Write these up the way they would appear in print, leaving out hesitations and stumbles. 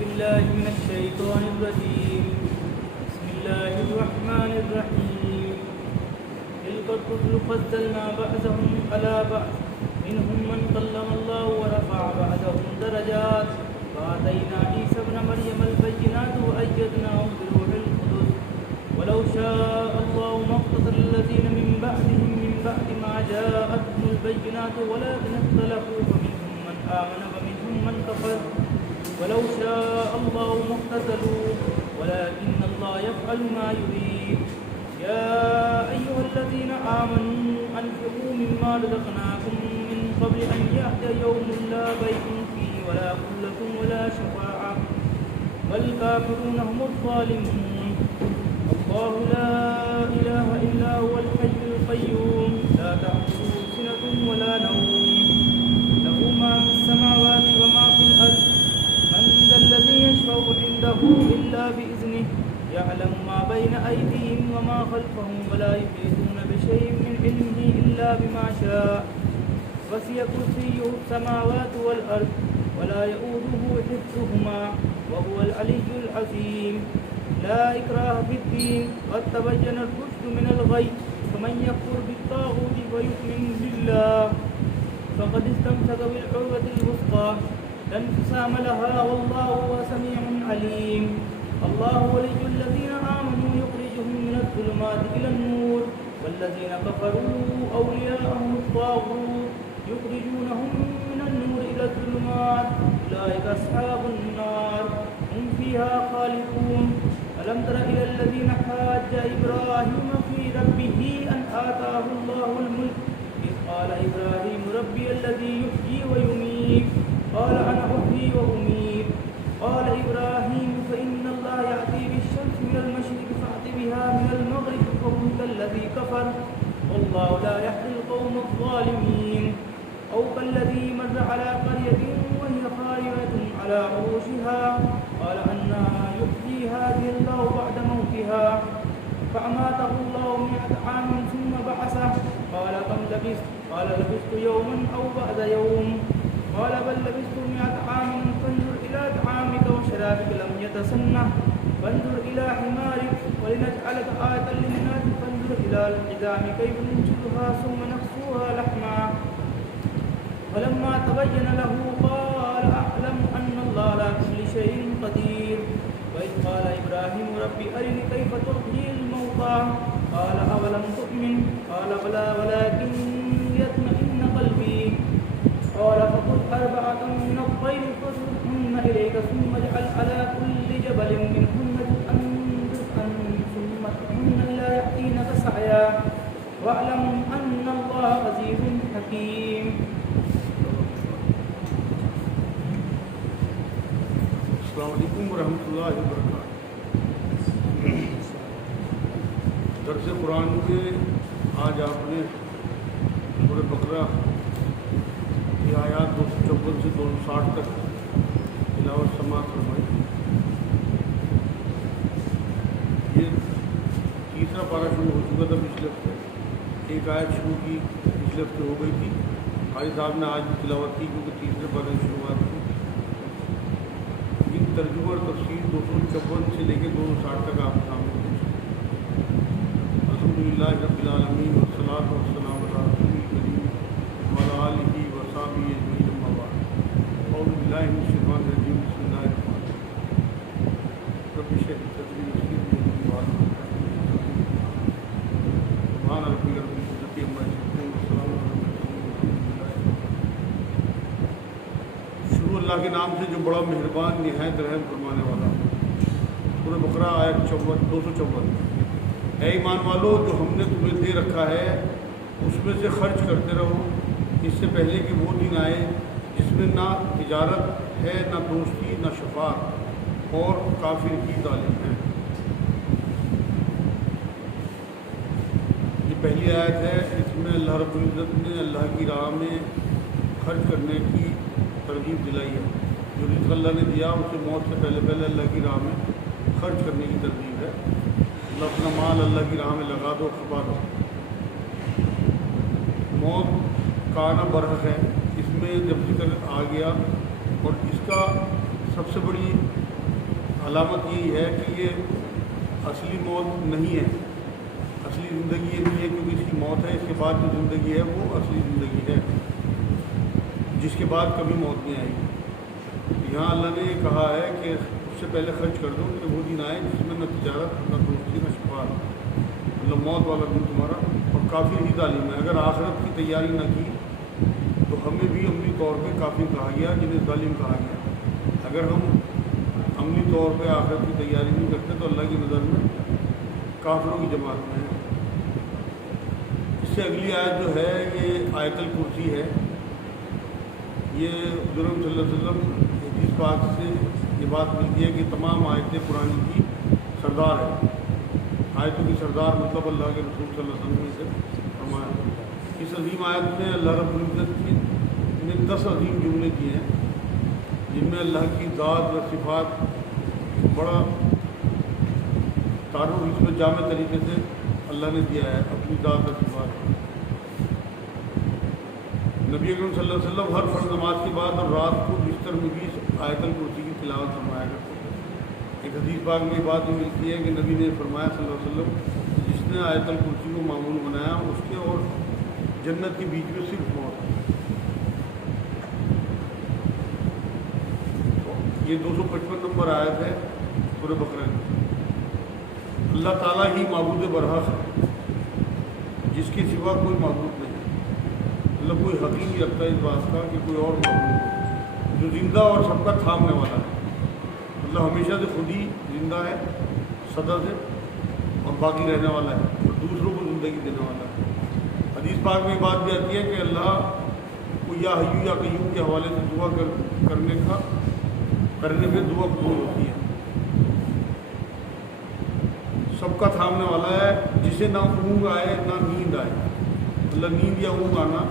بالله من الشيطان الرجيم. بسم الله الرحمن الرحيم. تلك الرسل فضلنا بعضهم على بعض منهم من كلم الله ورفع بعضهم درجات وآتينا عيسى ابن مريم البينات وأيدناه بروح القدس ولو شاء الله ما اقتتل الذين من بعدهم من بعد ما جاءتهم البينات ولكن اختلفوا فمنهم من آمن ومنهم من كفر ولو شاء الله ما اقتتلوا ولكن الله يفعل ما يريد. يا أيها الذين آمنوا أنفقوا مما رزقناكم من قبل أن يأتي يوم لا بيع فيه ولا خلة ولا شفاعة والكافرون هم الظالمون. الله لا إله إلا هو الحي القيوم لا تأخذه سنة ولا نوم له ما في السماوات وما في الأرض من ذا الذي يشفع عنده إلا بإذنه يعلم ما بين أيديهم وما خلفهم ولا يحيطون بشيء من علمه إلا بما شاء وسع كرسيه السماوات والأرض ولا يؤوده حفظهما وهو العلي العظيم. لا إكراه في الدين قد تبين الرشد من الغي فمن يكفر بالطاغوت ويؤمن بالله فقد استمسك بالعروة الوثقى لا انفصام لها والله سميع عليم. الله ولي الذين آمنوا يخرجهم من الظلمات إلى النور والذين كفروا أولياءهم الطاغوت يخرجونهم من النور إلى الظلمات أولئك أصحاب النار هم فيها خالدون. ألم تر إلى الذين حاج إبراهيم في ربه أن آتاه الله الملك إذ قال إبراهيم ربي الذي يحيي ويميت قال أنا أحيي وأميت قال إبراهيم فإن الله يأتي بالشمس من المشرق فأت بها من المغرب فبهت الذي كفر والله لا يهدي القوم الظالمين. أو كالذي مر على قرية وهي خاوية على عروشها قال أنى يحيي هذه الله بعد موتها فأماته الله 100 عام ثم بعثه قال كم لبثت قال لبثت يوما أو بعد يوم قال بل لبثت 100 عام فانظر إلى طعامك وشرابك لم يتسنه فانظر إلى حمارك ولنجعلك آية للناس فانظر إلى العظام كيف ننشزها ثم نكسوها لحما فلما تبين له قال أعلم أن الله على كل شيء قدير. وإذ قال إبراهيم ربي أرني كيف تحيي الموتى قال أولم تؤمن قال بلى ولكن ليطمئن قلبي قال فخذ 4 من الطير فاصرفهن إليك ثم اجعل على كل جبل منهن جزءا ثم ادعهن إلى يأتينك سعيا واعلم أن الله عزيز حكيم. السلام علیکم ورحمۃ اللہ وبرکاتہ. درس قرآن کے آج آپ نے سورہ بقرہ کی آیات 254 سے 260 تک تلاوت سماعت فرمائی. یہ تیسرا پارہ شروع ہو چکا تھا پچھلے ہفتے. ایک آیت شروع کی پچھلے ہفتے ہو گئی تھی. قاری صاحب نے آج بھی تلاوت کی کیونکہ تیسرے پارے کی شروعات کی. ترجمہ اور تفسیر 254 سے لے کے 260 تک آپ کے سامنے پہنچے. الحمدللہ رب العالمین والصلاۃ والسلام علی رسول کریم وعلی آلہ وصحبہ اجمعین اما بعد. اعوذ باللہ من الشیطان الرجیم بسم اللہ الرحمن الرحیم. رب اشرح لي صدری ويسر لي امری واحلل عقدۃ من لسانی سبحان ربک رب العزۃ عما یصفون وسلام علی اللہ کے نام سے جو بڑا مہربان نہایت رحم فرمانے والا. سورہ بقرہ آیت 254. اے ایمان والو جو ہم نے تمہیں دے رکھا ہے اس میں سے خرچ کرتے رہو اس سے پہلے کہ وہ دن آئے جس میں نہ تجارت ہے نہ دوستی نہ شفاعت اور کافر کی تعلیم ہے. یہ پہلی آیت ہے. اس میں اللہ رب العزت نے اللہ کی راہ میں خرچ کرنے کی ترغیب دلائی ہے. جو رزق اللہ نے دیا اسے موت سے پہلے اللہ کی راہ میں خرچ کرنے کی ترغیب ہے. اللہ اپنا مال اللہ کی راہ میں لگا دو, کھپا دو. موت کا آنا برحق ہے. اس میں جب ذکر آ گیا اور اس کا سب سے بڑی علامت یہی ہے کہ یہ اصلی موت نہیں ہے، اصلی زندگی یہ نہیں ہے، کیونکہ اس کی موت ہے، اس کے بعد جو زندگی ہے وہ اصلی زندگی ہے، جس کے بعد کبھی موت نہیں آئے گی۔ یہاں اللہ نے یہ کہا ہے کہ اس سے پہلے خرچ کر دو کہ وہ دن آئے جس میں نہ تجارت، نہ دوستی، نہ شفاعت، مطلب موت والا دن تمہارا۔ اور کافر ہی تعلیم ہے، اگر آخرت کی تیاری نہ کی تو ہمیں بھی عملی طور پہ کافر کہا گیا، جنہیں ظالم کہا گیا۔ اگر ہم عملی طور پہ آخرت کی تیاری نہیں کرتے تو اللہ کی نظر میں کافروں کی جماعت میں ہے۔ اس سے اگلی آیت جو ہے یہ آیت الکرسی ہے۔ یہ حضور صلی اللہ علیہ وسلم حدیث پاک سے یہ بات ملتی ہے کہ تمام آیتیں قرآن کی سردار ہے، آیتوں کی سردار مطلب اللہ کے رسول صلی اللہ علیہ وسلم سے فرمایا۔ اس عظیم آیت میں اللہ رب العزت نے 10 عظیم جملے کیے ہیں، جن میں اللہ کی ذات و صفات بڑا تعارف اس میں جامع طریقے سے اللہ نے دیا ہے اپنی ذات و صفات۔ نبی اکرم صلی اللہ علیہ وسلم ہر فرض نماز کے بعد اور رات کو بستر میں بھی آیت الکرسی کی تلاوت فرمایا کرتے تھے۔ ایک حدیث پاک میں یہ بات بھی ملتی ہے کہ نبی نے فرمایا صلی اللہ علیہ وسلم، جس نے آیت الکرسی کو معمول بنایا اس کے اور جنت کے بیچ میں صرف موت ہے۔ یہ 255 نمبر آیت ہے سورہ بقرہ کی۔ اللہ تعالیٰ ہی معبود برحق ہے، جس کے سوا کوئی معبود نہیں، مطلب کوئی حق ہی نہیں رکھتا اس بات کا کہ کوئی اور معبود ہے، جو زندہ اور سب کا تھامنے والا ہے، مطلب ہمیشہ سے خود ہی زندہ ہے صدا سے اور باقی رہنے والا ہے اور دوسروں کو زندگی دینے والا ہے۔ حدیث پاک میں یہ بات بھی آتی ہے کہ اللہ کو یا حیو یا قیوم کے حوالے سے دعا کرنے میں دعا قبول ہوتی ہے۔ سب کا تھامنے والا ہے، جسے نہ اونگ آئے نہ نیند آئے، مطلب نیند یا اونگ آنا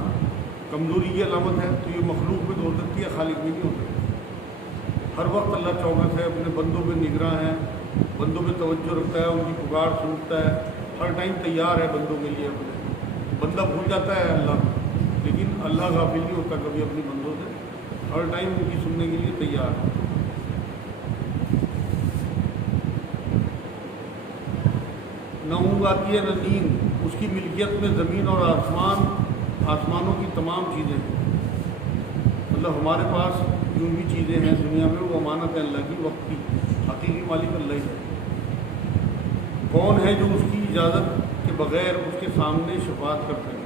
کمزوری کی علامت ہے، تو یہ مخلوق میں تو ہو سکتی ہے، خالق میں نہیں ہو سکتی۔ ہر وقت اللہ چوکس ہے، اپنے بندوں پہ نگراں ہے، بندوں پہ توجہ رکھتا ہے، ان کی پکار سنتا ہے، ہر ٹائم تیار ہے بندوں کے لیے۔ اپنے بندہ بھول جاتا ہے اللہ کو، لیکن اللہ غافل نہیں ہوتا کبھی اپنے بندوں سے، ہر ٹائم ان کی سننے کے لیے تیار ہے۔ نہ اونگ آتی ہے نہ نیند، اس کی ملکیت میں زمین اور آسمانوں کی تمام چیزیں ہیں، مطلب ہمارے پاس جو بھی چیزیں ہیں دنیا میں وہ امانت ہے اللہ کی، وقت کی، حقیقی مالک اللہ ہی ہے۔ کون ہے جو اس کی اجازت کے بغیر اس کے سامنے شفاعت کر سکے؟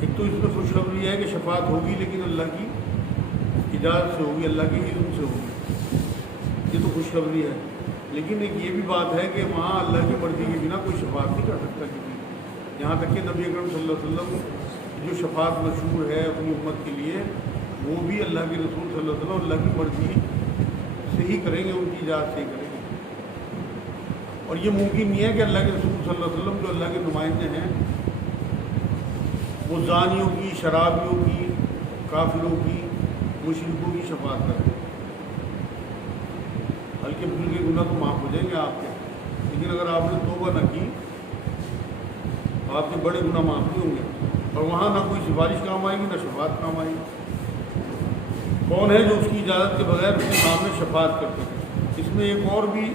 ایک تو اس میں خوشخبری ہے کہ شفاعت ہوگی لیکن اللہ کی اجازت سے ہوگی، اللہ کے اذن سے ہوگی، یہ تو خوشخبری ہے۔ لیکن ایک یہ بھی بات ہے کہ وہاں اللہ کی مرضی کے بنا کوئی شفاعت نہیں کر سکتا کسی، یہاں تک کہ نبی اکرم صلی اللہ علیہ وسلم جو شفاعت مشہور ہے اپنی امت کے لیے، وہ بھی اللہ کے رسول صلی اللہ علیہ وسلم اللہ کی مرضی سے ہی کریں گے، ان کی اجازت سے ہی کریں گے۔ اور یہ ممکن نہیں ہے کہ اللہ کے رسول صلی اللہ علیہ وسلم جو اللہ کے نمائندے ہیں وہ زانیوں کی، شرابیوں کی، کافروں کی، مشرکوں کی شفاعت کریں۔ ہلکے پھلکے گناہ تو معاف ہو جائیں گے آپ کے، لیکن اگر آپ نے توبہ نہ کی آپ کے بڑے گناہ معاف نہیں ہوں گے، اور وہاں نہ کوئی سفارش کام آئے گی نہ شفاعت کام آئے گی۔ کون ہے جو اس کی اجازت کے بغیر اس کے سامنے شفاعت کر سکے؟ اس میں ایک اور بھی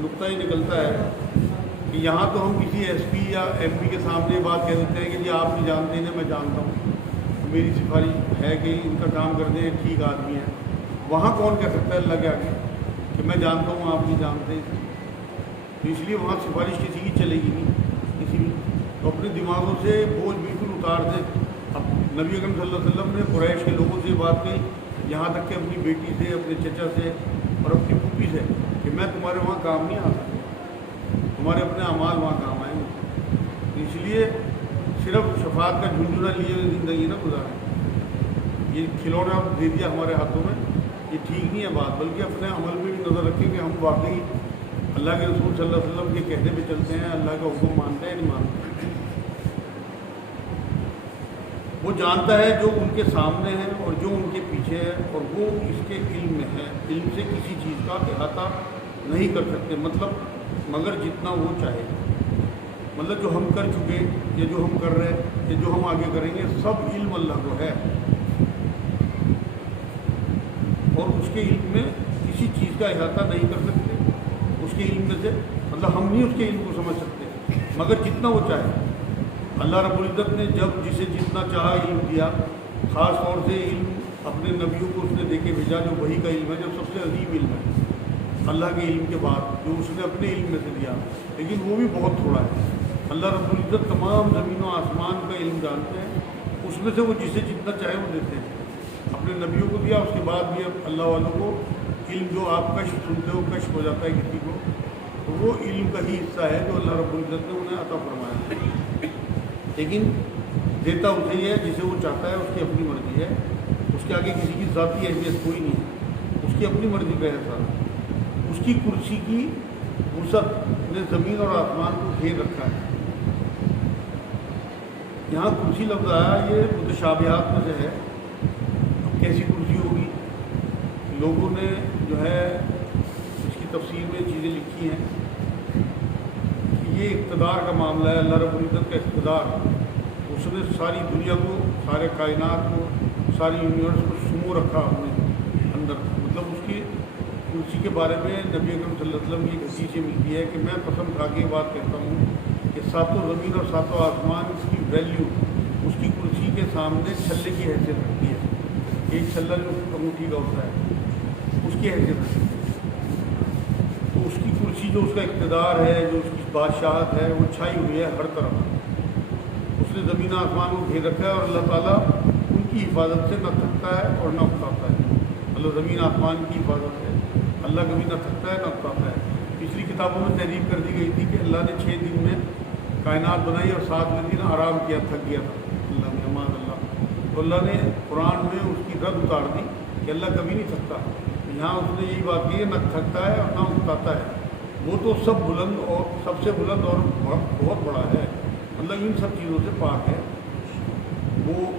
نقطہ یہ نکلتا ہے کہ یہاں تو ہم کسی ایس پی یا ایم پی کے سامنے یہ بات کہہ دیتے ہیں کہ جی آپ نہیں جانتے ہیں، میں جانتا ہوں، میری سفارش ہے کہ ان کا کام کر دیں، ٹھیک آدمی ہے۔ وہاں کون کہہ سکتا ہے اللہ کے آگے کہ میں جانتا ہوں آپ نہیں جانتے؟ تو اس لیے وہاں سفارش کسی کی چلے گی نہیں، کسی بھی۔ تو اپنے دماغوں سے بوجھ بالکل اتار دیں۔ اب نبی اکرم صلی اللہ علیہ وسلم نے قریش کے لوگوں سے بات کہی، یہاں تک کہ اپنی بیٹی سے، اپنے چچا سے اور اپنی پھوپھی سے، کہ میں تمہارے وہاں کام نہیں آ سکتا، تمہارے اپنے اعمال وہاں کام آئیں گے۔ اس لیے صرف شفاعت کا جھنجھنا لیے ہوئے زندگی نہ گزاریں، یہ کھلونا دے دیا ہمارے ہاتھوں میں، یہ ٹھیک نہیں ہے بات، بلکہ اپنے عمل میں بھی نظر رکھیں کہ ہم واقعی اللہ کے رسول صلی اللہ علیہ وسلم کے کہنے پہ چلتے ہیں، اللہ کا حکم مانتے ہیں نہیں مانتے۔ وہ جانتا ہے جو ان کے سامنے ہے اور جو ان کے پیچھے ہے، اور وہ اس کے علم میں ہے، علم سے کسی چیز کا احاطہ نہیں کر سکتے، مطلب مگر جتنا وہ چاہے، مطلب جو ہم کر چکے یا جو ہم کر رہے یا جو ہم آگے کریں گے، سب علم اللہ کو ہے، اور اس کے کے علم میں کسی چیز کا احاطہ نہیں کر سکتے اس کے علم میں سے، مطلب ہم نہیں اس کے علم کو سمجھ سکتے مگر جتنا وہ چاہے۔ اللہ رب العزت نے جب جسے جتنا چاہا علم دیا، خاص طور سے علم اپنے نبیوں کو اس نے دے کے بھیجا جو وحی کا علم ہے، جو سب سے عظیم علم ہے اللہ کے علم کے بعد، جو اس نے اپنے علم میں سے دیا، لیکن وہ بھی بہت تھوڑا ہے۔ اللہ رب العزت تمام زمین و آسمان کا علم جانتے ہیں، اس میں سے وہ جسے جتنا چاہے وہ دیتے ہیں۔ اپنے نبیوں کو دیا، اس کے بعد بھی اللہ والوں کو علم جو آپ کشف سنتے ہو، کشف ہو جاتا ہے کسی کو، تو وہ علم کا ہی حصہ ہے جو اللہ رب العزت نے انہیں عطا فرمایا، لیکن دیتا اسے ہی ہے جسے وہ چاہتا ہے، اس کی اپنی مرضی ہے، اس کے آگے کسی کی ذاتی اہمیت کوئی نہیں ہے، اس کی اپنی مرضی کا ہے سارا۔ اس کی کرسی کی وسعت نے زمین اور آسمان کو گھیر رکھا ہے۔ یہاں کرسی لفظ آیا، یہ متشابہات میں سے ہے۔ اب کیسی کرسی ہوگی؟ لوگوں نے جو ہے اس کی تفسیر میں چیزیں لکھی ہیں کہ یہ اقتدار کا معاملہ ہے، اللہ رب العزت کا اقتدار۔ اس نے ساری دنیا کو، سارے کائنات کو، ساری یونیورس کو سمو رکھا اپنے اندر۔ مطلب اس کی کرسی کے بارے میں نبی اکرم صلی اللہ علیہ وسلم کی ایک حدیث سے ملتی ہے کہ میں قسم کھا کے یہ بات کہتا ہوں کہ ساتوں زمین اور ساتوں آسمان اس کی ویلیو اس کی کرسی کے سامنے چھلے کی حیثیت رکھتی ہے۔ ایک چھلا جو انگوٹھی کا ہوتا ہے اس کی حیثیت رکھتی ہے۔ تو اس کی کرسی جو اس کا اقتدار ہے، جو اس کی بادشاہت ہے، وہ چھائی ہوئی ہے ہر طرف۔ اس نے زمین آسمان کو گھیر رکھا ہے اور اللہ تعالیٰ ان کی حفاظت سے نہ تھکتا ہے اور نہ اکتاتا ہے۔ اللہ زمین آسمان کی حفاظت ہے، اللہ کبھی نہ تھکتا ہے نہ اکتاتا ہے۔ پچھلی کتابوں میں تحریر کر دی گئی تھی کہ اللہ نے 6 دن میں کائنات بنائی اور 7ویں دن آرام کیا، تھک گیا تھا اللہ نے، امان اللہ۔ تو اللہ نے قرآن میں اس کی رد اتار دی کہ اللہ کبھی نہیں تھکتا۔ یہاں اس نے یہی بات کی ہے، نہ تھکتا ہے اور نہ اکتاتا ہے، وہ تو سب بلند اور سب سے بلند اور بہت بڑا ہے، مطلب ان سب چیزوں سے پاک ہے۔ وہ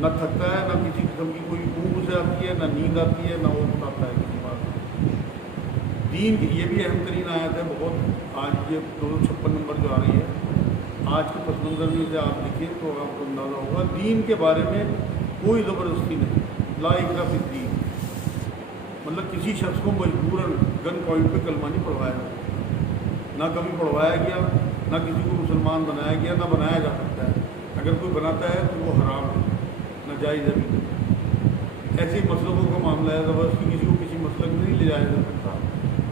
نہ تھکتا ہے، نہ کسی قسم کی کوئی اونگ اسے آتی ہے، نہ نیند آتی ہے، نہ وہ اکتاتا ہے کسی بات۔ دین یہ بھی اہم ترین آیت ہے بہت، آج یہ 256 نمبر جو آ رہی ہے، آج کے پس منظر میں سے آپ دیکھیں تو آپ کو اندازہ ہوگا دین کے بارے میں کوئی زبردستی نہیں، لا اکراہ فی الدین، مطلب کسی شخص کو مجبوراً گن پوائنٹ پہ کلمہ نہیں پڑھوایا گیا، نہ کبھی پڑھوایا گیا، نہ کسی کو مسلمان بنایا گیا، نہ بنایا جا سکتا ہے۔ اگر کوئی بناتا ہے تو وہ حرام ہے، ناجائز ہے بھی۔ ایسے مسلکوں کا معاملہ ہے، زبردستی کسی کو کسی مسلک میں نہیں لے جایا جا سکتا،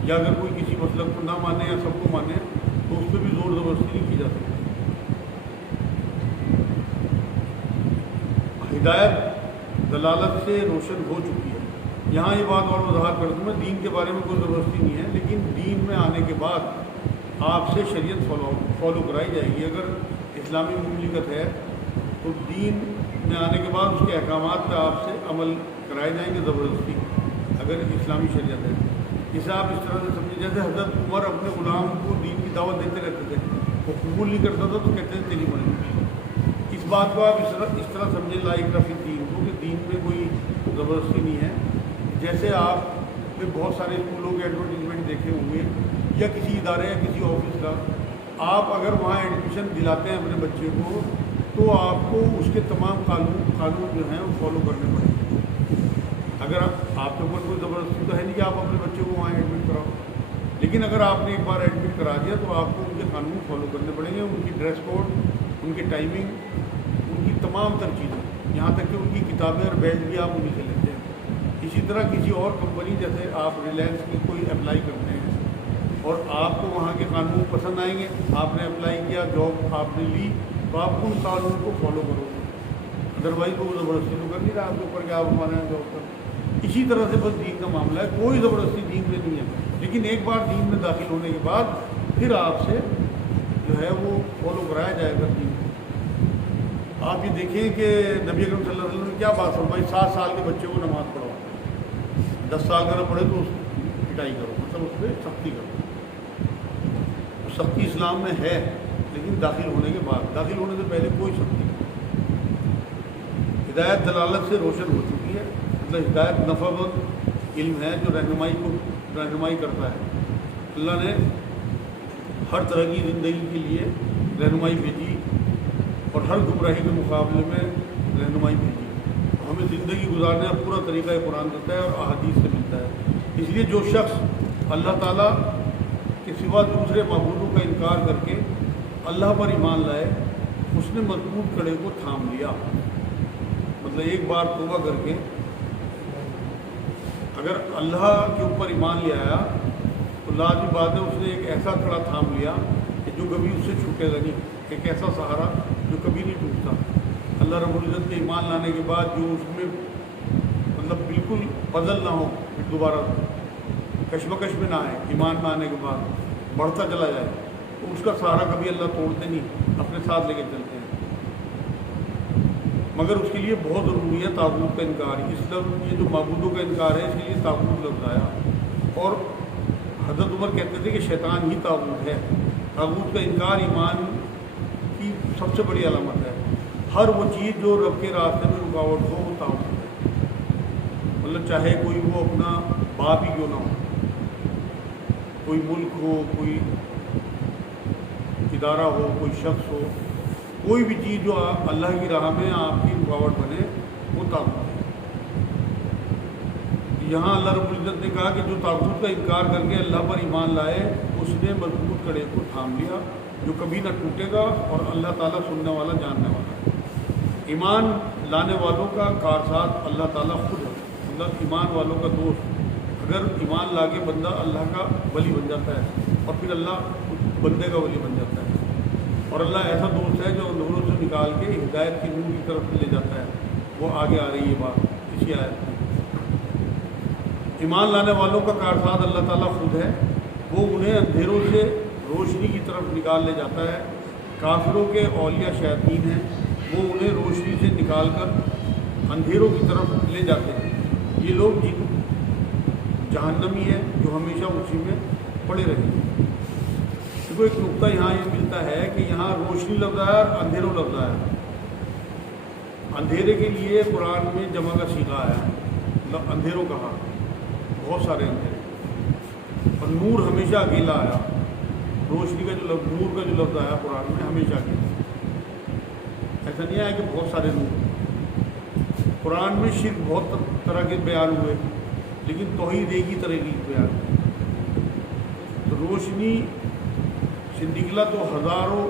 یا اگر کوئی کسی مسلک کو نہ مانے یا سب کو مانے تو اس پہ بھی زور زبردستی نہیں کی جا سکتی۔ ہدایت دلالت سے روشن ہو چکی ہے۔ یہاں یہ بات اور وضاحت کر دوں میں، دین کے بارے میں کوئی زبردستی نہیں ہے، لیکن دین میں آنے کے بعد آپ سے شریعت فالو کرائی جائے گی۔ اگر اسلامی مملکت ہے تو دین میں آنے کے بعد اس کے احکامات پہ آپ سے عمل کرائے جائیں گے زبردستی، اگر اسلامی شریعت ہے۔ اسے آپ اس طرح سے سمجھیں جیسے حضرت عمر اپنے غلام کو دین کی دعوت دیتے رہتے تھے، وہ قبول نہیں کرتا تھا تو کہتے تھے تیری مرضی۔ اس بات کو آپ اس طرح سمجھیں لا اکراہ فی الدین کو، کہ دین میں کوئی زبردستی نہیں ہے۔ جیسے آپ نے بہت سارے اسکولوں کے ایڈورٹیزمنٹ دیکھے ہوں گے، یا کسی ادارے یا کسی آفس کا، آپ اگر وہاں ایڈمیشن دلاتے ہیں اپنے بچے کو تو آپ کو اس کے تمام قانون جو ہیں وہ فالو کرنے پڑیں گے۔ اگر آپ کے اوپر کوئی زبردستی تو ہے نہیں کہ آپ اپنے بچے کو وہاں ایڈمٹ کراؤ، لیکن اگر آپ نے ایک بار ایڈمٹ کرا دیا تو آپ کو ان کے قانون فالو کرنے پڑیں گے، ان کی ڈریس کوڈ، ان کی ٹائمنگ، ان کی تمام تر چیزیں، یہاں تک کہ ان کی کتابیں اور بیلٹ بھی آپ انہیں سے لیتے ہیں۔ اسی طرح کسی اور کمپنی جیسے آپ ریلائنس کی کوئی اپلائی کرتے ہیں اور آپ کو وہاں کے قانون پسند آئیں گے، آپ نے اپلائی کیا، جاب آپ نے لی، تو آپ ان قانون کو فالو کرو گے، ادروائز وہ زبردستی تو کر نہیں رہا آپ کے اوپر کہ آپ ہمارے یہاں جاب کرو۔ اسی طرح سے بس دین کا معاملہ ہے، کوئی زبردستی دین میں نہیں ہے، لیکن ایک بار دین میں داخل ہونے کے بعد پھر آپ سے جو ہے وہ فالو کرایا جائے گا دین۔ آپ یہ دیکھیں کہ نبی اکرم صلی اللہ علیہ وسلم نے کیا بات فرمائی، 7 سال کے بچے کو نماز پڑھاؤ، 10 سال کا نہ پڑھے تو اس کی پٹائی کرو، مطلب اس پہ سختی کرو۔ سختی اسلام میں ہے، لیکن داخل ہونے کے بعد، داخل ہونے سے پہلے کوئی سختی نہیں۔ ہدایت دلالت سے روشن ہو چکی ہے، مطلب ہدایت نفع بخش علم ہے جو رہنمائی کرتا ہے۔ اللہ نے ہر طرح کی زندگی کے لیے رہنمائی بھیجی اور ہر گمراہی کے مقابلے میں رہنمائی بھیجی۔ ہمیں زندگی گزارنے کا پورا طریقہ قرآن دیتا ہے اور احادیث سے ملتا ہے۔ ملتا ہے۔ اس لیے جو شخص اللہ تعالیٰ کے سوا دوسرے معبودوں کا انکار کر کے اللہ پر ایمان لائے، اس نے مضبوط کڑے کو تھام لیا۔ مطلب ایک بار توبہ کر کے اگر اللہ کے اوپر ایمان لے آیا تو لازمی بات ہے اس نے ایک ایسا کڑا تھام لیا کہ جو کبھی اس سے چھوٹے گا نہیں، ایک ایسا سہارا جو کبھی نہیں ٹوٹتا۔ اللہ رب العزت کے ایمان لانے کے بعد جو اس میں مطلب بالکل بدل نہ ہو، پھر دوبارہ کشمکش میں نہ آئے، ایمان میں آنے کے بعد بڑھتا چلا جائے، تو اس کا سہارا کبھی اللہ توڑتے نہیں، اپنے ساتھ لے کے چلتے ہیں۔ مگر اس کے لیے بہت ضروری ہے طاغوت کا انکار۔ اس لفظ یہ جو معبودوں کا انکار ہے، اس کے لیے طاغوت لفظ آیا، اور حضرت عمر کہتے تھے کہ شیطان ہی طاغوت ہے۔ طاغوت کا انکار ایمان کی سب سے بڑی علامت ہے۔ ہر وہ چیز جو رب کے راستے میں رکاوٹ ہو وہ طاغوت ہے، مطلب چاہے کوئی وہ اپنا باپ ہی کیوں نہ ہو، کوئی ملک ہو، کوئی ادارہ ہو، کوئی شخص ہو، کوئی بھی چیز جو اللہ کی راہ میں آپ کی رکاوٹ بنے وہ طاغوت ہے۔ یہاں اللہ رب العزت نے کہا کہ جو طاغوت کا انکار کر کے اللہ پر ایمان لائے، اس نے مضبوط کڑے کو تھام لیا جو کبھی نہ ٹوٹے گا، اور اللہ تعالیٰ سننے والا جاننے والا ہے۔ ایمان لانے والوں کا کارساز اللہ تعالیٰ خود ہے، مطلب ایمان والوں کا دوست۔ اگر ایمان لا کے بندہ اللہ کا ولی بن جاتا ہے، اور پھر اللہ اس بندے کا ولی بن جاتا ہے، اور اللہ ایسا دوست ہے جو اندھوروں سے نکال کے ہدایت کی نور کی طرف لے جاتا ہے۔ وہ آگے آ رہی ہے بات اسی آیت میں۔ ایمان لانے والوں کا کارساز اللہ تعالیٰ خود ہے، وہ انہیں اندھیروں سے روشنی کی طرف نکال لے جاتا ہے۔ کافروں کے اولیاء شیاطین ہیں، وہ انہیں روشنی سے نکال کر اندھیروں کی طرف لے جاتے ہیں۔ یہ لوگ جہنمی ہیں جو ہمیشہ اسی میں پڑے رہیں گے۔ دیکھو ایک نقطہ یہاں یہ ملتا ہے کہ یہاں روشنی لفظ آیا اور اندھیروں لفظ آیا۔ اندھیرے کے لیے قرآن میں جمع کا صیغہ آیا، مطلب اندھیروں کہا، بہت سارے اندھیرے، اور نور ہمیشہ اکیلا آیا۔ روشنی کا جو لفظ، نور کا جو لفظ آیا قرآن میں ہمیشہ اکیلا، ایسا نہیں آیا کہ بہت سارے نور۔ قرآن میں شرک بہت طرح کے بیان ہوئے، لیکن توحید ایک ہی طرح کی بیان ہوئی۔ تو روشنی سے نکلا تو ہزاروں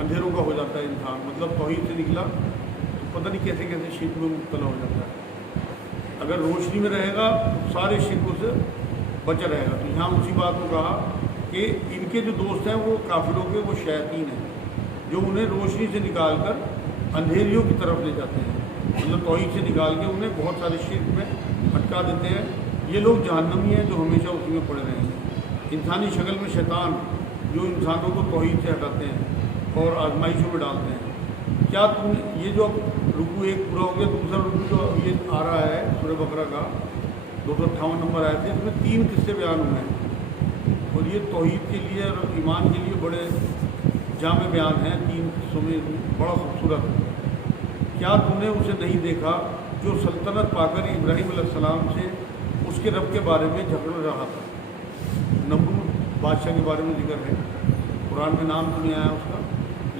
اندھیروں کا ہو جاتا ہے انسان، مطلب توحید سے نکلا تو پتہ نہیں کیسے کیسے شرک میں مبتلا ہو جاتا ہے۔ اگر روشنی میں رہے گا تو سارے شرکوں سے بچا رہے گا۔ تو یہاں اسی بات کو کہا کہ ان کے جو دوست ہیں وہ کافروں کے وہ شیاطین ہیں، جو انہیں روشنی سے نکال کر اندھیریوں کی طرف لے جاتے ہیں، مطلب توحید سے نکال کے انہیں بہت سارے شرک میں اٹکا دیتے ہیں۔ یہ لوگ جہنمی ہیں جو ہمیشہ اسی میں پڑے رہیں گے۔ انسانی شکل میں شیطان جو انسانوں کو توحید سے ہٹاتے ہیں اور آزمائشوں میں ڈالتے ہیں۔ کیا تم یہ جو رکوع ایک پورا ہو گیا، دوسرا رکوع جو یہ آ رہا ہے سورہ بقرہ کا 258 نمبر آئے تھے، اس میں 3 قصے بیان ہوئے ہیں، اور یہ توحید کے لیے اور ایمان کے لیے بڑے جامع بیان ہیں۔ 3 قصوں میں بڑا خوبصورت۔ کیا تم نے اسے نہیں دیکھا جو سلطنت پا کر ابراہیم علیہ السلام سے اس کے رب کے بارے میں جھگڑ رہا تھا؟ نمرود بادشاہ کے بارے میں ذکر ہے، قرآن میں نام تو نہیں آیا اس کا،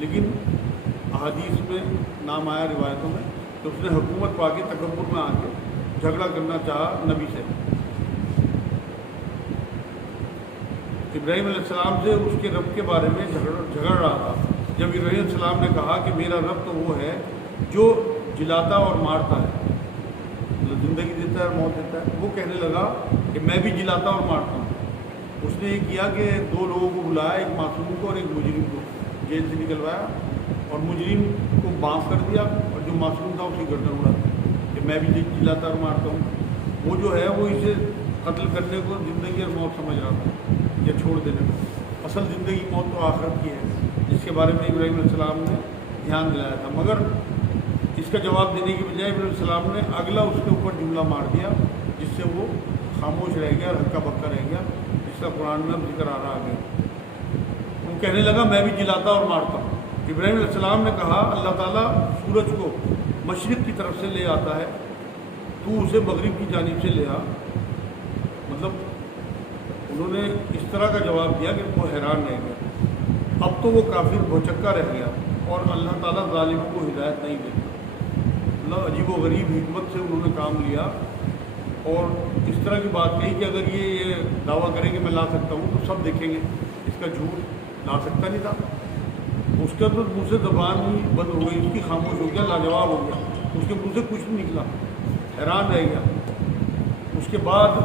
لیکن احادیث میں نام آیا، روایتوں میں، کہ اس نے حکومت پا کے تکبر میں آ کے جھگڑا کرنا چاہا نبی سے، ابراہیم علیہ السلام سے اس کے رب کے بارے میں جھگڑ رہا تھا۔ جب ابراہیم علیہ السلام نے کہا کہ میرا رب تو وہ ہے جو جلاتا اور مارتا ہے، مطلب زندگی دیتا ہے اور موت دیتا ہے، وہ کہنے لگا کہ میں بھی جلاتا اور مارتا ہوں۔ اس نے یہ کیا کہ 2 لوگوں کو بلایا، ایک معصوم کو اور ایک مجرم کو، جیل سے نکلوایا، اور مجرم کو معاف کر دیا، اور جو معصوم تھا اسے گردن اڑا دیا کہ میں بھی جلاتا اور مارتا ہوں۔ وہ جو ہے وہ اسے قتل کرنے کو زندگی اور موت سمجھ رہا تھا، یا چھوڑ دینے کو۔ اصل زندگی موت تو آخرت کی ہے، جس کے بارے میں ابراہیم علیہ السلام نے دھیان دلایا تھا، مگر اس کا جواب دینے کی بجائے ابراہیم علیہ السلام نے اگلا اس کے اوپر جملہ مار دیا، جس سے وہ خاموش رہ گیا اور ہکا بکا رہ گیا، جس کا قرآن میں اب ذکر آ رہا آگے۔ وہ کہنے لگا میں بھی جلاتا اور مارتا ہوں۔ ابراہیم علیہ السلام نے کہا اللہ تعالیٰ سورج کو مشرق کی طرف سے لے آتا ہے، تو اسے مغرب کی جانب سے لے آ۔ مطلب انہوں نے اس طرح کا جواب دیا کہ وہ حیران رہ گیا۔ اب تو وہ کافر بھوچکا رہ گیا، اور اللہ تعالیٰ ظالم کو ہدایت نہیں دیتا۔ مطلب عجیب و غریب حکمت سے انہوں نے کام لیا اور اس طرح کی بات کہی کہ اگر یہ دعویٰ کرے کہ میں لا سکتا ہوں تو سب دیکھیں گے اس کا جھوٹ لا سکتا نہیں تھا. اس کا تو منہ سے زبان ہی بند ہو گئی, اس کی خاموش ہو گیا, لاجواب ہو گیا, اس کے منہ سے کچھ نہیں نکلا, حیران رہ گیا. اس کے بعد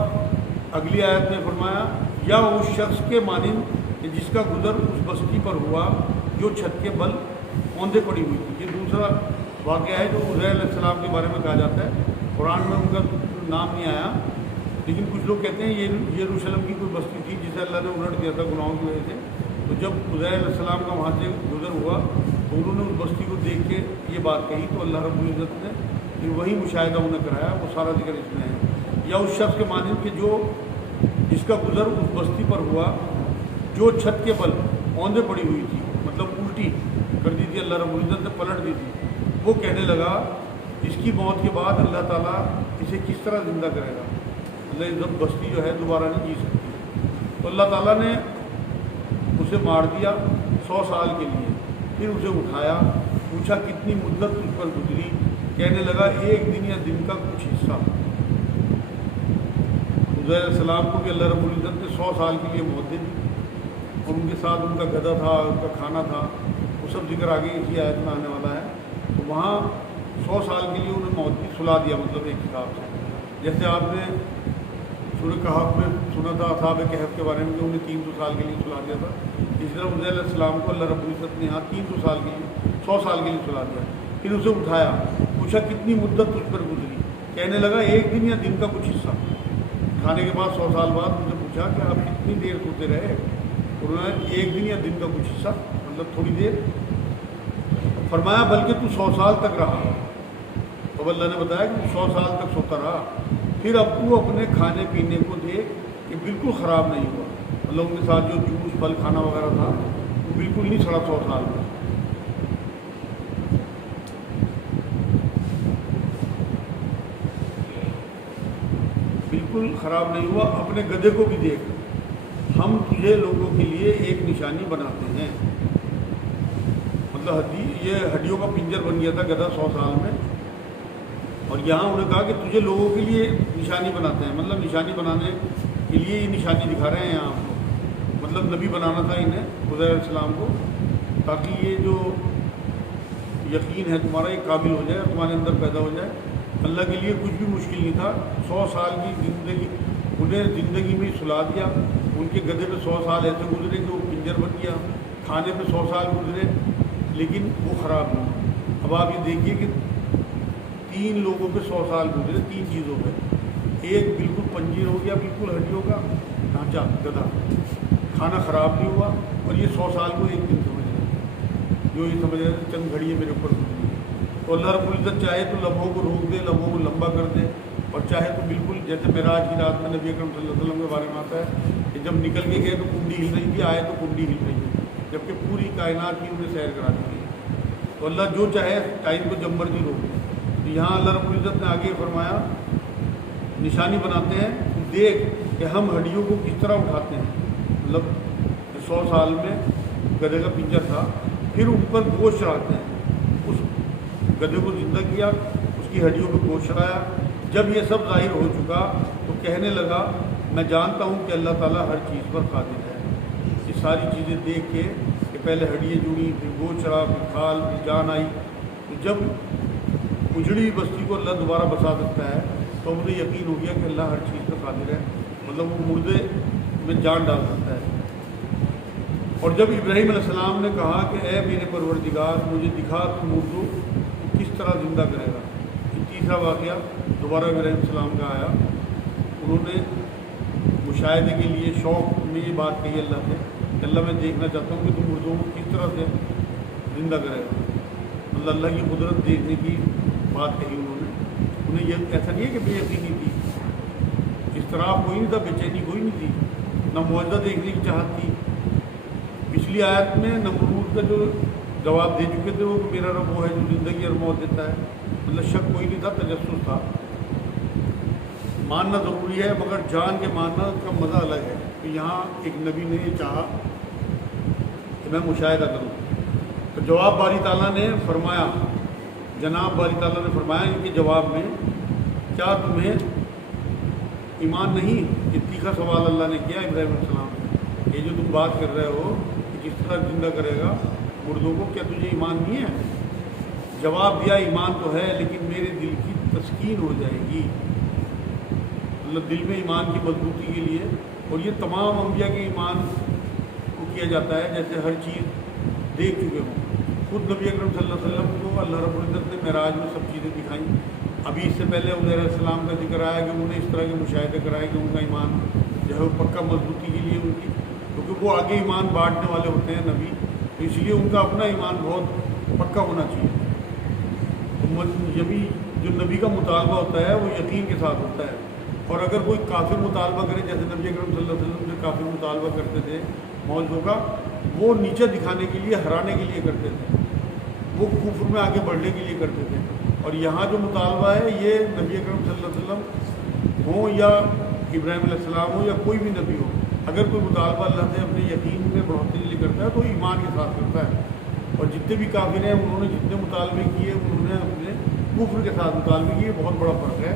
اگلی آیت میں فرمایا یا اس شخص کے مانند کہ جس کا گزر اس بستی پر ہوا جو چھت کے بل اوندے پڑی ہوئی تھی. یہ دوسرا واقعہ ہے جو عزیر علیہ السلام کے بارے میں کہا جاتا ہے. قرآن میں ان کا نام نہیں آیا, لیکن کچھ لوگ کہتے ہیں یہ یروشلم کی کوئی بستی تھی جسے اللہ نے الٹ دیا تھا گناہوں کی وجہ سے. تو جب عزیر علیہ السلام کا وہاں سے گزر ہوا تو انہوں نے اس بستی کو دیکھ کے یہ بات کہی, تو اللہ رب العزت نے پھر وہی مشاہدہ انہیں کرایا. وہ سارا ذکر اس میں ہے. یا اس شخص کے مانند کہ جس کا گزر اس بستی پر ہوا جو چھت کے بل اوندے پڑی ہوئی تھی, مطلب الٹی کر دی تھی, اللہ رب العزت نے پلٹ دی تھی. وہ کہنے لگا اس کی موت کے بعد اللہ تعالیٰ اسے کس طرح زندہ کرے گا, اللہ عزت بستی جو ہے دوبارہ نہیں جی سکتی. تو اللہ تعالیٰ نے اسے مار دیا 100 سال کے لیے. پھر اسے اٹھایا, پوچھا کتنی مدت تجھ پر گزری, کہنے لگا ایک دن یا دن کا کچھ حصہ. عزیر علیہ السلام کو بھی اللہ رب العزت نے 100 سال کے لیے موت دے دی, اور ان کے ساتھ ان کا گدھا تھا, ان کا کھانا تھا, وہ سب ذکر آگے اسی آیت میں آنے والا ہے. تو وہاں 100 سال کے لیے انہیں موت کی سلا دیا, مطلب ایک حساب سے. جیسے آپ نے سورہ کہف میں سنا تھا اصحاب کہف کے بارے میں کہ انہیں 300 سال کے لیے سلا دیا تھا. اس طرح عزیر علیہ السلام کو اللہ رب العزت نے یہاں 300 سال کے لیے 100 سال کے لیے سلا دیا. پھر اسے اٹھایا, پوچھا کتنی مدت تجھ پر گزری, کہنے لگا ایک دن یا دن کا کچھ حصہ. کھانے کے بعد 100 سال بعد ان سے پوچھا کہ آپ کتنی دیر سوتے رہے, انہوں نے ایک دن یا دن کا کچھ حصہ, مطلب تھوڑی دیر. فرمایا بلکہ تو 100 سال تک رہا. اب اللہ نے بتایا کہ 100 سال تک سوتا رہا. پھر اب تو اپنے کھانے پینے کو دیکھ کہ بالکل خراب نہیں ہوا, مطلب ان کے ساتھ جو جوس پھل کھانا وغیرہ تھا وہ بالکل نہیں سڑا 100 سال میں. بالکل خراب نہیں ہوا. اپنے گدھے کو بھی دیکھ, ہم تجھے لوگوں کے لیے ایک نشانی بناتے ہیں. مطلب یہ ہڈیوں کا پنجر بن گیا تھا گدھا 100 سال میں, اور یہاں انہوں نے کہا کہ تجھے لوگوں کے لیے نشانی بناتے ہیں. مطلب نشانی بنانے کے لیے یہ نشانی دکھا رہے ہیں یہاں آپ کو, مطلب نبی بنانا تھا انہیں عزیر علیہ السلام کو, تاکہ یہ جو یقین ہے تمہارا یہ قابل ہو جائے, تمہارے اندر پیدا ہو جائے. اللہ کے لیے کچھ بھی مشکل نہیں تھا. 100 سال کی زندگی انہیں زندگی میں سلا دیا. ان کے گدھے پہ 100 سال ایسے گزرے کہ وہ پنجر بن گیا, کھانے پہ 100 سال گزرے لیکن وہ خراب نہیں. اب آپ یہ دیکھیے کہ 3 لوگوں پہ 100 سال گزرے 3 چیزوں پہ. ایک بالکل پنجیر ہو گیا, بالکل ہڈیوں کا ڈھانچہ گدھا, کھانا خراب نہیں ہوا, اور یہ 100 سال کو ایک دن سمجھ رہے, جو یہ سمجھ رہے چند گھڑی میرے اوپر گزری. تو اللہ رب العزت چاہے تو لمحوں کو روک دے, لمحوں کو لمبا کر دے, اور چاہے تو بالکل جیسے معراج کی رات میں نبی اکرم صلی اللہ علیہ وسلم کے بارے میں آتا ہے کہ جب نکل کے گئے تو کنڈی ہل رہی تھی, آئے تو کنڈی ہل رہی تھی, جبکہ پوری کائنات کی انہیں سیر کرا دی. تو اللہ جو چاہے ٹائم کو جب مرضی روک دے. تو یہاں اللہ رب العزت نے آگے فرمایا نشانی بناتے ہیں, دیکھ کہ ہم ہڈیوں کو کس طرح اٹھاتے ہیں. مطلب 100 سال میں گدھے کا پنجر تھا, پھر ان پر گوشت چڑھاتے ہیں. اس گدھے کو زندہ کیا, اس کی ہڈیوں پہ گوشت چڑھایا. جب یہ سب ظاہر ہو چکا تو کہنے لگا میں جانتا ہوں کہ اللہ تعالیٰ ہر چیز پر قادر ہے. یہ ساری چیزیں دیکھ کے کہ پہلے ہڈیاں جڑی, پھر گوشت چڑھا, پھر کھال, پھر جان آئی, تو جب اجڑی بستی کو اللہ دوبارہ بسا سکتا ہے تو مجھے یقین ہو گیا کہ اللہ ہر چیز پر قادر ہے. مطلب وہ مردے میں جان ڈال سکتا ہے. اور جب ابراہیم علیہ السلام نے کہا کہ اے میرے پروردگار مجھے دکھا تو مردوں کو کس طرح زندہ کرے گا. یہ تیسرا واقعہ دوبارہ ابراہیم علیہ السلام کا آیا. انہوں نے مشاہدے کے لیے شوق میں یہ بات کہی اللہ سے کہ اللہ میں دیکھنا چاہتا ہوں کہ تم مردوں کو کس طرح سے زندہ کرے گا. مطلب اللہ کی قدرت دیکھنے کی بات کہی انہوں نے. انہیں یہ ایسا نہیں ہے کہ بے یقینی تھی, اضطراب کوئی نہیں تھا, بے چینی کوئی نہیں تھی, نہ معجزہ دیکھنے کی چاہت تھی. پچھلی آیت میں نمرود کا جو جواب دے چکے تھے وہ کہ میرا رب وہ ہے جو زندگی اور موت دیتا ہے. مطلب شک کوئی نہیں تھا, تجسس تھا. ماننا ضروری ہے مگر جان کے ماننا کا مزہ الگ ہے. کہ یہاں ایک نبی نے یہ چاہا کہ میں مشاہدہ کروں, تو جواب باری تعالیٰ نے فرمایا, جناب باری تعالیٰ نے فرمایا ان کے جواب میں, کیا تمہیں ایمان نہیں. یہ تیکھا سوال اللہ نے کیا ابراہیم علیہ السلام سے. یہ جو تم بات کر رہے ہو کہ کس طرح زندہ کرے گا مردوں کو, کیا تجھے ایمان نہیں ہے؟ جواب دیا ایمان تو ہے لیکن میرے دل کی تسکین ہو جائے گی. اللہ دل میں ایمان کی مضبوطی کے لیے, اور یہ تمام انبیاء کے ایمان کو کیا جاتا ہے جیسے ہر چیز دیکھ چکے ہوں. خود نبی اکرم صلی اللہ علیہ وسلم کو اللہ رب العزت نے معراج میں سب چیزیں دکھائیں. ابھی اس سے پہلے عزیر علیہ السلام کا ذکر آیا کہ انہوں نے اس طرح کے مشاہدے کرائے کہ ان کا ایمان جو ہے وہ پکا مضبوطی کے لیے ان کی, کیونکہ وہ آگے ایمان بانٹنے والے ہوتے ہیں نبی, تو اس لیے ان کا اپنا ایمان بہت پکا ہونا چاہیے. یبی جو نبی کا مطالبہ ہوتا ہے وہ یقین کے ساتھ ہوتا ہے, اور اگر کوئی کافر مطالبہ کرے جیسے نبی اکرم صلی اللہ علیہ وسلم سے کافر مطالبہ کرتے تھے موجودوں کا, وہ نیچے دکھانے کے لیے, ہرانے کے لیے کرتے تھے, وہ کفر میں آگے بڑھنے کے لیے کرتے تھے. اور یہاں جو مطالبہ ہے یہ نبی اکرم صلی اللہ علیہ وسلم ہوں یا ابراہیم علیہ السلام ہو یا کوئی بھی نبی ہو, اگر کوئی مطالبہ اللہ سے اپنے یقین میں بڑھوتری کے لیے کرتا ہے تو ایمان کے ساتھ کرتا ہے. اور جتنے بھی کافر ہیں انہوں نے جتنے مطالبے کیے انہوں نے اپنے کفر کے ساتھ مطالبے کیے. بہت بڑا فرق ہے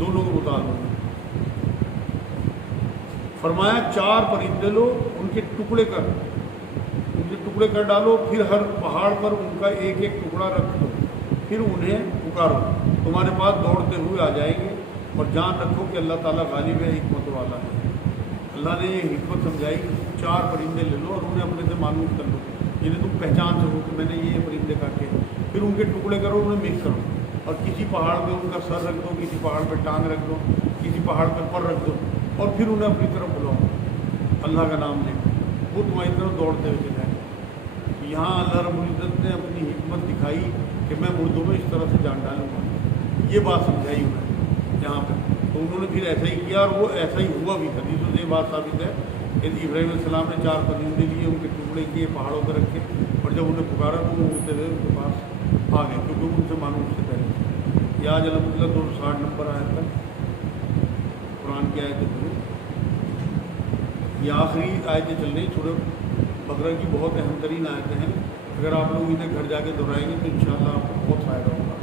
دونوں کے مطالبے میں. فرمایا 4 پرندے لو, ان کے ٹکڑے کر ڈالو, پھر ہر پہاڑ پر ان کا ایک ایک ٹکڑا رکھ دو, پھر انہیں پکارو, تمہارے پاس دوڑتے ہوئے آ جائیں گے. اور جان رکھو کہ اللہ تعالیٰ غالب ہے, حکمت والا ہے. اللہ نے یہ حکمت سمجھائی. 4 پرندے لے لو اور انہیں اپنے سے معلوم کر لو, جنہیں تم پہچان سکو کہ میں نے یہ پرندے کاٹے. پھر ان کے ٹکڑے کرو, انہیں مکس کرو, اور کسی پہاڑ پہ ان کا سر رکھ دو, کسی پہاڑ پہ ٹانگ رکھ دو, کسی پہاڑ پہ پر رکھ دو, اور پھر انہیں اپنی طرف بلاؤ, اللہ کا نام لے, وہ تمہاری طرف دوڑتے ہوئے جائیں. یہاں اللہ رب العزت نے اپنی حکمت دکھائی کہ میں مردوں میں اس طرح سے جان ڈالوں گا, یہ بات سمجھائی انہیں یہاں پہ. تو انہوں نے پھر ایسا ہی کیا, اور وہ ایسا ہی ہوا بھی. حدیثوں سے یہ بات ثابت ہے کہ ابراہیم علیہ السلام نے 4 پرندے لیے, ان کے ٹکڑے کیے, پہاڑوں پہ رکھے, اور جب انہیں پکارا تو وہ اڑتے ہوئے ان کے پاس آ گئے, کیونکہ ان سے معلوم سے پہلے. یہ آج الحمد للہ 260 نمبر آیا تھا قرآن کی آیتیں شروع. یہ آخری آیتیں چل رہی سورۃ بقرہ کی, بہت اہم ترین آیتیں ہیں. اگر آپ لوگ انہیں گھر جا کے دہرائیں گے تو انشاءاللہ آپ کو بہت فائدہ ہوگا.